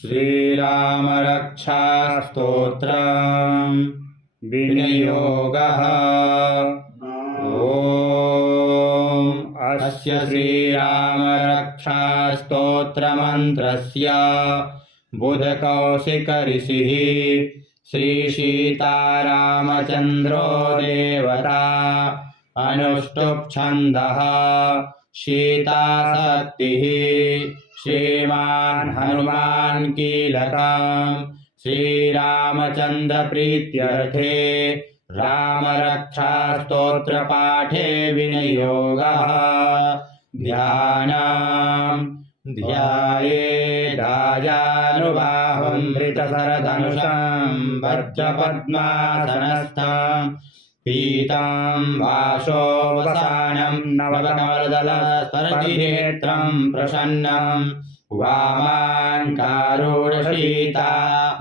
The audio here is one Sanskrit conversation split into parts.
श्रीराम रक्षा स्तोत्रम् विनियोगः। ओम अस्य श्रीराम रक्षा स्तोत्र मंत्रस्य बुधकौशिक ऋषिः श्री सीतारामचंद्रो देवता अनुष्टुप् छन्दः सीताशक्तिः श्रीमान् हनुमान् कीलकम् श्रीरामचंद्र प्रीत्यर्थे राम रक्षा स्तोत्र पाठे विनियोगः। ध्यानम् ध्यायेदाजानुबाहुं धृतशरधनुषं वज्रपद्मासनस्थं पीतं वासोऽवसानं नवकमलदलस्पर्शिनेत्रं प्रसन्नं वामाङ्कारूढसीता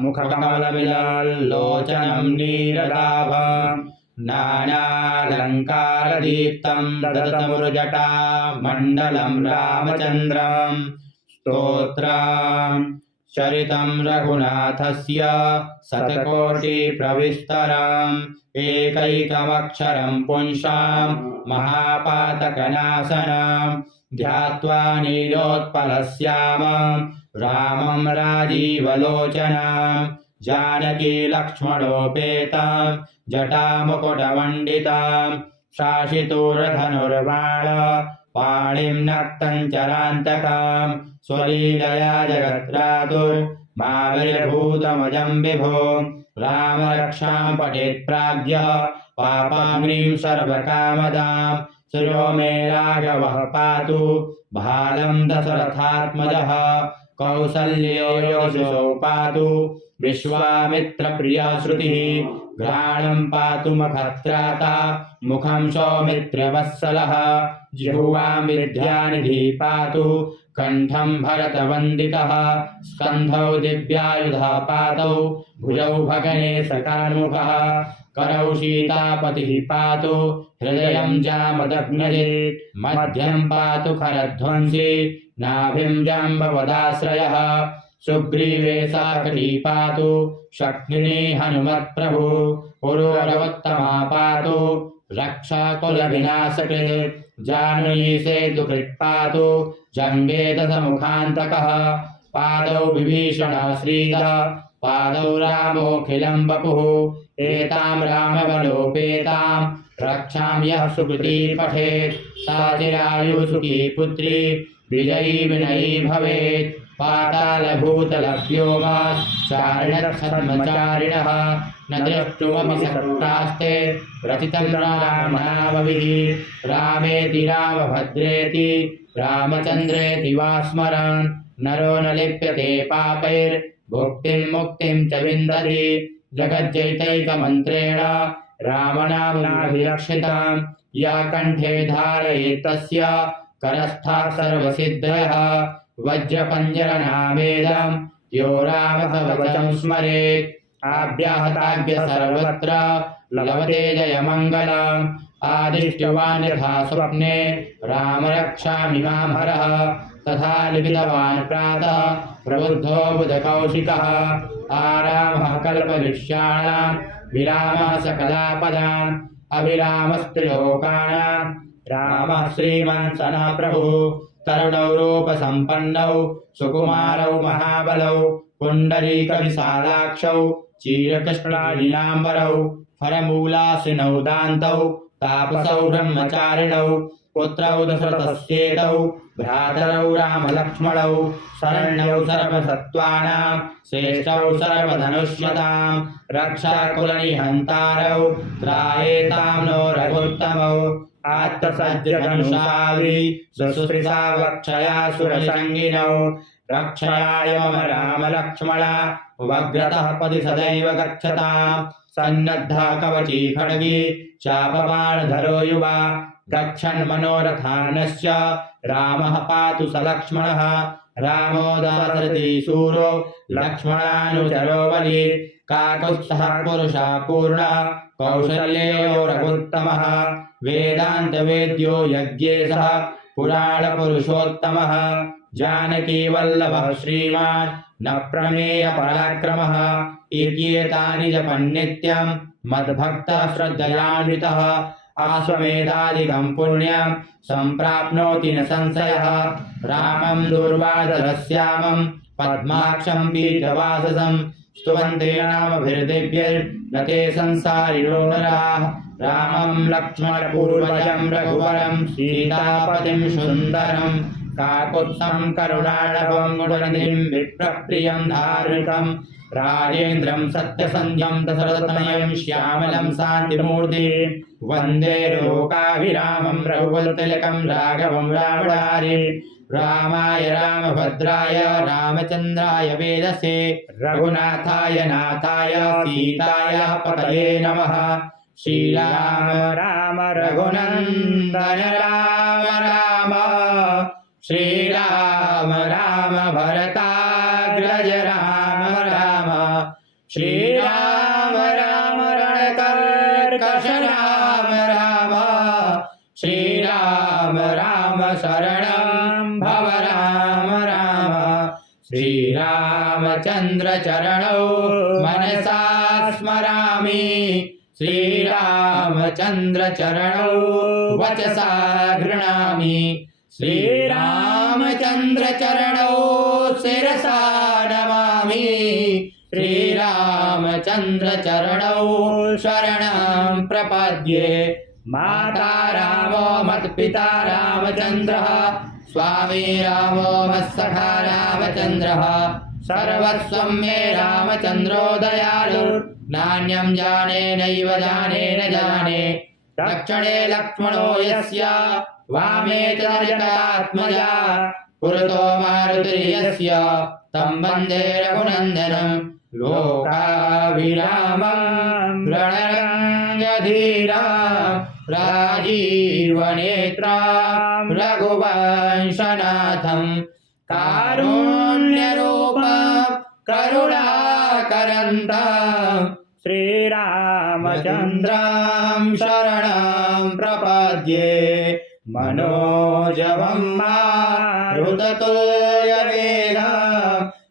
मुखकमलविललोचनं नीरदाभं नानालङ्कारदीप्तं ददतमुर्जटा मण्डलं रामचन्द्रं स्तोत्रं चरितं रघुनाथस्य शतकोटिप्रविस्तरम् एकैकमक्षरं पुंसां महापातकनाशनं ध्यात्वा नीलोत्पलश्यामं रामं राजीवलोचनं जानकी लक्ष्मणोपेतं जटामुकुटमण्डितं शासितूरधनुर्बाण पाणिं नक्तं चरान्तकं स्वलीलया जगत्रातुर्माविर्भूतमजं विभो राम रक्षां पठेत् प्राज्ञः पापाग्निं सर्वकामदां श्रियो मे राघवः पातु भालं दशरथात्मजः कौसल्यो योषो पातु विश्वामित्रप्रिया श्रुतिः घ्राणं पातु मखत्राता मुखं सौमित्रवत्सलः जिह्वां विद्यानिधि पातु कंठं भरतवन्दितः स्कन्धौ दिव्यायुधः पातौ भुजौ भगने सकान्मुखः करौ सीतापतिः पातु हृदयं जामदग्नजित् मध्यं पातु खरध्वंसी नाभिं जाम्बवदाश्रयः सुग्रीवे साकटी पातु शक्निनी हनुमत्प्रभु पुरुरवोत्तमा पातु रक्षाकुलविनाशकृत् जाह्नवी सेतुकृत् पातु जङ्गे दशमुखान्तकः पादौ विभीषणः श्रीदः पादौ रामोऽखिलं वपुः एतां रामबलोपेतां रक्षां यः सुकृती पठेत् सा चिरायुः सुखी पुत्री विजयी विनयी भवेत् पातालभूतलभ्योमाचारिणः न द्रष्टुमपि शक्तास्ते रचितं रामनामभिः रामेति रामभद्रेति रामचन्द्रेति वा स्मरन् नरो न लिप्यते पापैर्भुक्तिं मुक्तिं च विन्दति जगज्जैतैकमन्त्रेण रामनाम्नाभिरक्षितं या कण्ठे धारयेत् तस्य करस्थः सर्वसिद्धयः वज्रपञ्जरनामेदं यो रामभवचं स्मरेत् आभ्याहताभ्य सर्वत्र लभते जयमङ्गलम् आदिष्ट्यवान् यथा स्वप्ने राम रक्षामि मामहरः तथा लिखितवान् प्रातः प्रबुद्धो बुधकौशिकः आरामः कल्पवृक्षाणां विरामः सकलापदान् अभिरामस्त्रिलोकानां रामः श्रीमान् सनः प्रभुः तरुणौ रूपसम्पन्नौ सुकुमारौ महाबलौ पुण्डरीकविशालाक्षौ चीरकृष्णाजिनाम्बरौ फलमूलासिनौ दान्तौ तापसौ ब्रह्मचारिणौ पुत्रौ दशरथस्येतौ भ्रातरौ रामलक्ष्मणौ शरण्यौ सर्वसत्त्वानां श्रेष्ठौ सर्वधनुष्यतां रक्षाकुलनिहन्तारौ त्रायेतां नो रघुत्तमौ आत्तसज्जधनुषावि सुश्रिता वक्षया सुरसङ्गिनौ रक्षयाय मम रामलक्ष्मण वग्रतः पदि सदैव गच्छतां सन्नद्धा कवची खड्गी चापबाणधरो युवा गच्छन् मनोरथार्णश्च रामः पातु स लक्ष्मणः रामो दाशरथी शूरो लक्ष्मणानुचरो बली काकुत्स्थः पुरुषः पूर्णः कौसल्यो रघुत्तमः वेदान्तवेद्यो यज्ञेशः पुराणपुरुषोत्तमः जानकी वल्लभः श्रीमान् न प्रमेय पराक्रमः एत्येतानि जपन्नित्यं मद्भक्तः श्रद्धयान्वितः आश्वमेधादिकं पुण्यं सम्प्राप्नोति न संशयः रामं दूर्वादलश्यामं पद्माक्षं पीठवाससं स्तुवन्ते नामभिर्दिव्यैर्न ते संसारिणो नराः रामं लक्ष्मणपूर्वजं रघुवरं सीतापतिं सुन्दरं काकुत्स्थं करुणाणवं गुणनिधिं विप्रप्रियं धार्मिकं राजेन्द्रं सत्यसन्ध्यं दशरथतनयं श्यामलं शान्तिमूर्तिं वन्दे लोकाभिरामं रघुकुलतिलकं राघवं रावणारिं रामाय रामभद्राय रामचन्द्राय वेदसे रघुनाथाय नाथाय सीताय पतये नमः श्रीराम राम रघुनन्दन राम राम श्रीराम राम भरताग्रज राम राम श्रीराम राम रणकर्कश राम राम श्रीराम राम शरणं भव राम राम श्रीरामचन्द्र चरणौ मनसा स्मरामि श्रीरामचन्द्र चरणौ वचसा गृह्णामि श्रीरामचन्द्र चरणौ शिरसा नमामि श्रीरामचन्द्र चरणौ शरणं प्रपद्ये माता रामो मत्पिता रामचन्द्रः स्वामी रामो मत्सखा रामचन्द्रः सर्वस्वं मे रामचन्द्रो दयालु नान्यं जाने नैव जाने न जाने दक्षिणे लक्ष्मणो यस्य वामे च जनकात्मजा पुरतो मारुतिर्यस्य तं वन्दे रघुनन्दनं लोकाभिरामं रणरङ्गधीरं राजीवनेत्रं रघुवंशनाथं कारुण्यरूपं करुणाकरन्तं श्रीरामचन्द्रं शरणं प्रपद्ये मनोजवं मारुततुल्यवेगं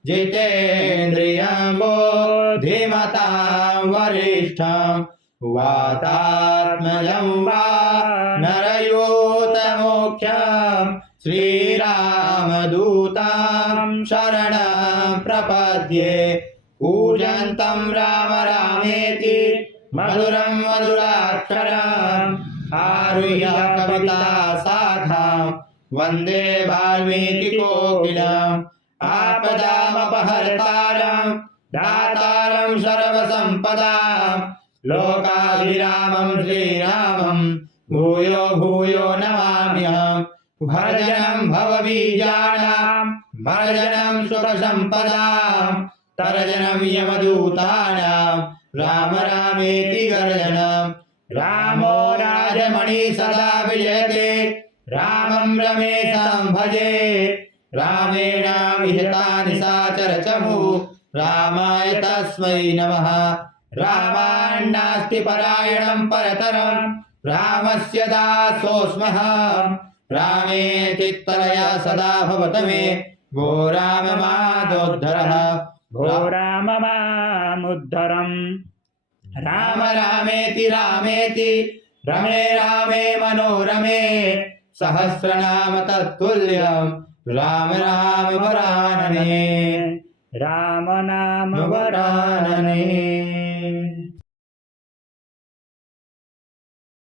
जितेन्द्रियं बुद्धिमतां वरिष्ठं वातात्मजं वानरयूतमुख्यं श्रीरामदूतं शरणं प्रपद्ये कूजन्तं राम रामेति मधुरं मधुराक्षरम् आरुह्य कविता शाखां वन्दे वाल्मीकिकोकिलम् आपदामपहर्तारं दातारं सर्वसम्पदां लोकाभिरामं श्रीरामं भूयो भूयो नमाम्यहम् भर्जनं भवबीजानां भर्जनं सुखसम्पदां तर्जनं यमदूतानां राम रामेति गर्जनं रामो राजमणि सदा विजयते रामं रमेशं भजे रामेण विहिता निशाचर चमु रामाय तस्मै नमः रामान्नास्ति परायणं परतरं रामस्य दासोऽस्म्यहं रामे चित्तलया सदा भवत मे भो राम मादोद्धरः भो राम मामुद्धरम् राम रामेति रामेति रमे रामे मनोरमे सहस्रनाम तत्तुल्यं राम राम वरानने राम नाम वरानने।